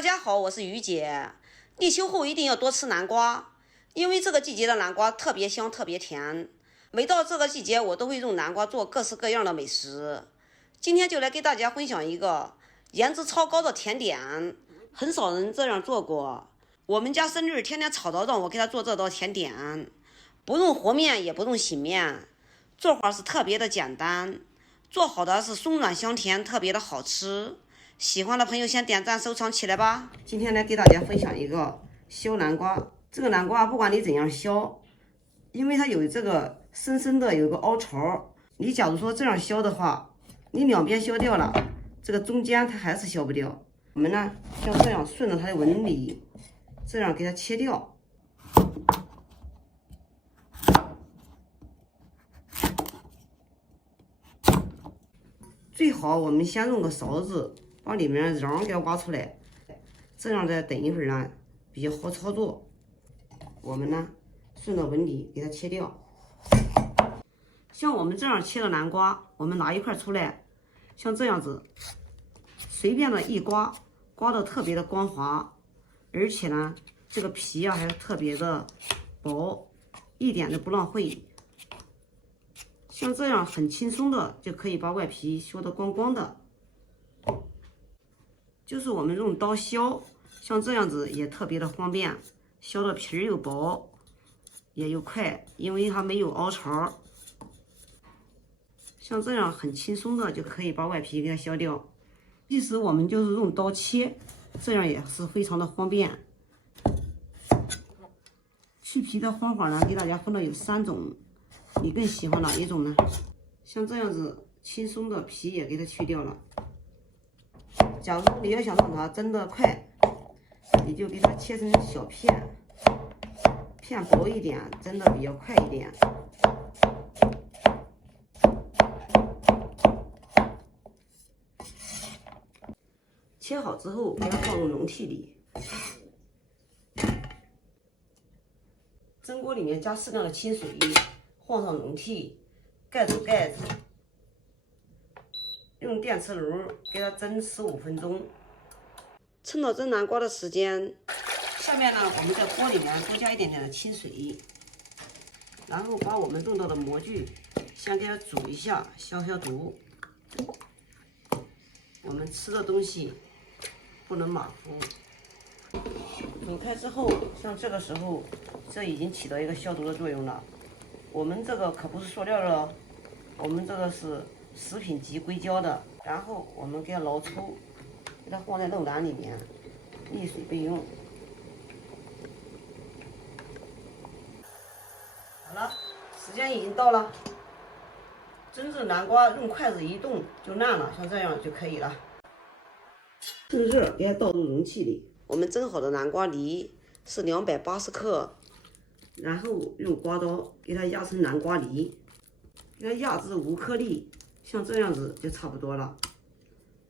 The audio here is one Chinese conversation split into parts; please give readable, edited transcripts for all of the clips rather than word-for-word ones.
大家好，我是于姐。立秋后一定要多吃南瓜，因为这个季节的南瓜特别香，特别甜。每到这个季节，我都会用南瓜做各式各样的美食。今天就来给大家分享一个颜值超高的甜点，很少人这样做过。我们家孙女天天吵着让我给她做这道甜点，不用和面，也不用洗面，做法是特别的简单，做好的是松软香甜，特别的好吃。喜欢的朋友先点赞收藏起来吧。今天来给大家分享一个削南瓜。这个南瓜不管你怎样削，因为它有这个深深的有个凹槽，你假如说这样削的话，你两边削掉了，这个中间它还是削不掉。我们呢像这样顺着它的纹理，这样给它切掉。最好我们先用个勺子把里面的瓤给它挖出来，这样再等一会儿呢比较好操作。我们呢顺着纹理给它切掉。像我们这样切的南瓜，我们拿一块出来，像这样子随便的一刮，刮的特别的光滑，而且呢这个皮啊还是特别的薄，一点都不浪费。像这样很轻松的就可以把外皮削得光光的。就是我们用刀削，像这样子也特别的方便，削的皮又薄也又快，因为它没有凹槽。像这样很轻松的就可以把外皮给它削掉。即使我们就是用刀切，这样也是非常的方便。去皮的方法呢，给大家分了有3种，你更喜欢哪一种呢？像这样子轻松的皮也给它去掉了。假如你要想让它蒸得快，你就给它切成小片，片薄一点，蒸得比较快一点。切好之后，给它放入笼屉里。蒸锅里面加适量的清水，放上笼屉，盖住盖子，用电磁炉给它蒸15分钟。趁着蒸南瓜的时间，下面呢，我们在锅里面多加一点点的清水，然后把我们用到的模具先给它煮一下，消毒。我们吃的东西不能马虎。煮开之后，像这个时候，这已经起到一个消毒的作用了。我们这个可不是塑料的哦，我们这个是食品级硅胶的。然后我们给它捞出，给它放在漏篮里面，沥水备用。好了，时间已经到了。蒸制南瓜用筷子一动就烂了，像这样就可以了。趁热给它倒入容器里。我们蒸好的南瓜泥是280克，然后用刮刀给它压成南瓜泥，给它压至无颗粒，像这样子就差不多了。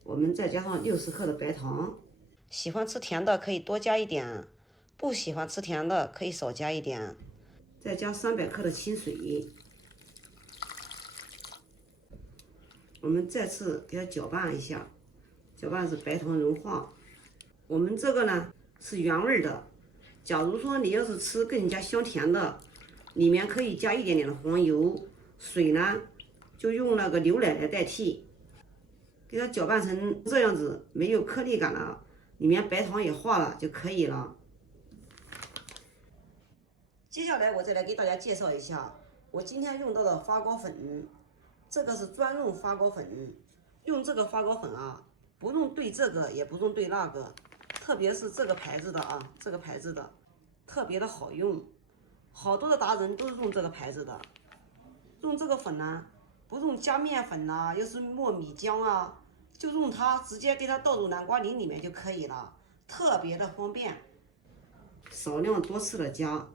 我们再加上60克的白糖，喜欢吃甜的可以多加一点，不喜欢吃甜的可以少加一点。再加300克的清水，我们再次给它搅拌一下，搅拌至白糖融化。我们这个呢是原味的，假如说你要是吃更加香甜的，里面可以加一点点的黄油，水呢就用那个牛奶来代替，给它搅拌成这样子，没有颗粒感了，里面白糖也化了就可以了。接下来我再来给大家介绍一下我今天用到的发糕粉，这个是专用发糕粉。用这个发糕粉啊，不用兑这个，也不用兑那个，特别是这个牌子的啊，这个牌子的特别的好用，好多的达人都是用这个牌子的。用这个粉呢，不用加面粉呐，又是糯米浆啊，就用它直接给它倒入南瓜泥里面就可以了，特别的方便。少量多次的加，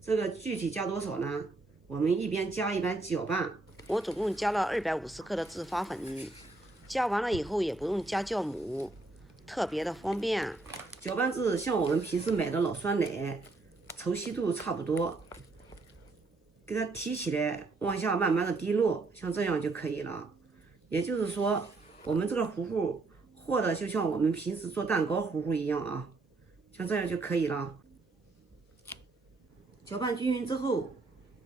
这个具体加多少呢？我们一边加一边搅拌。我总共加了250克的制发粉，加完了以后也不用加酵母，特别的方便。搅拌至像我们平时买的老酸奶，稠稀度差不多，给它提起来，往下慢慢的滴落，像这样就可以了。也就是说，我们这个糊糊和的就像我们平时做蛋糕糊糊一样啊，像这样就可以了。搅拌均匀之后，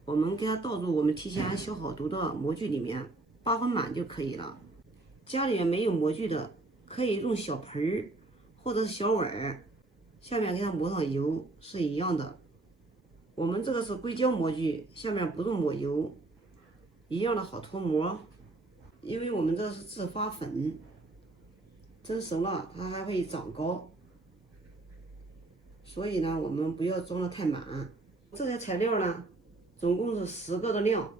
我们给它倒入我们提前消好毒的模具里面，8分满就可以了。家里面没有模具的，可以用小盆儿或者是小碗儿，下面给它抹上油是一样的。我们这个是硅胶模具，下面不用抹油，一样的好脱模。因为我们这是自发粉，蒸熟了它还会长高，所以呢，我们不要装的太满。这些材料呢，总共是10个的量，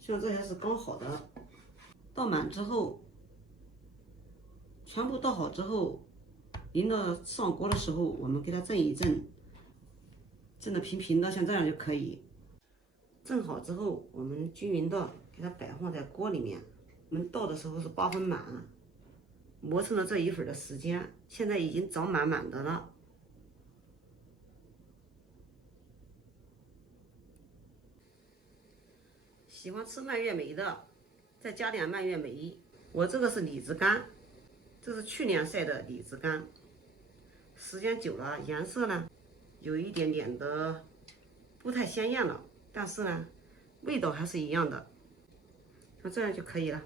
像这些是刚好的。倒满之后，全部倒好之后，临到上锅的时候，我们给它震一震，震得平平的，像这样就可以。震好之后，我们均匀的给它摆放在锅里面。我们倒的时候是8分满，磨成了这一会儿的时间，现在已经长满满的了。喜欢吃蔓越莓的，再加点蔓越莓。我这个是李子干，这是去年晒的李子干，时间久了，颜色呢有一点点的不太鲜艳了，但是呢，味道还是一样的。那这样就可以了。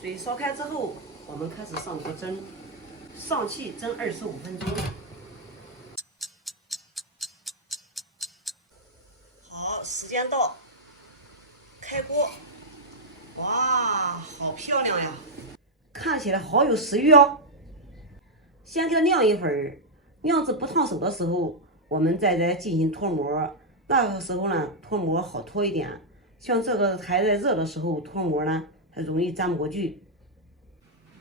水烧开之后，我们开始上锅蒸，上气蒸25分钟。好，时间到，开锅。哇，好漂亮呀，看起来好有食欲哦。先给它晾一会儿，晾至不烫手的时候，我们再进行脱模。那个时候呢，脱模好脱一点。像这个还在热的时候脱模呢，它容易粘模具。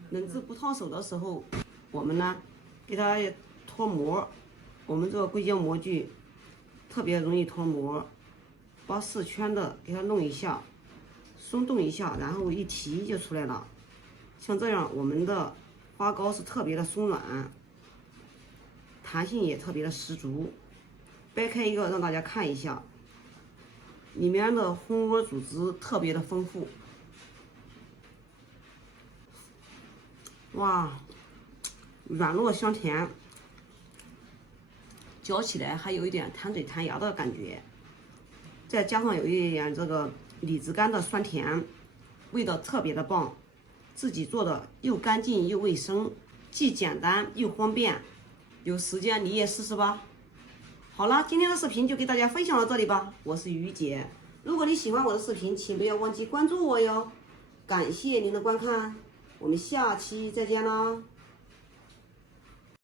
冷至不烫手的时候，我们呢给它脱模。我们这个硅胶模具特别容易脱模，把4圈的给它弄一下，松动一下，然后一提就出来了。像这样，我们的发糕是特别的松软，弹性也特别的十足。掰开一个让大家看一下。里面的蜂窝组织特别的丰富，哇，软糯香甜，嚼起来还有一点弹嘴弹牙的感觉，再加上有一点这个李子干的酸甜，味道特别的棒。自己做的又干净又卫生，既简单又方便，有时间你也试试吧。好了，今天的视频就给大家分享到这里吧，我是于姐。如果你喜欢我的视频，请不要忘记关注我哟。感谢您的观看，我们下期再见啦。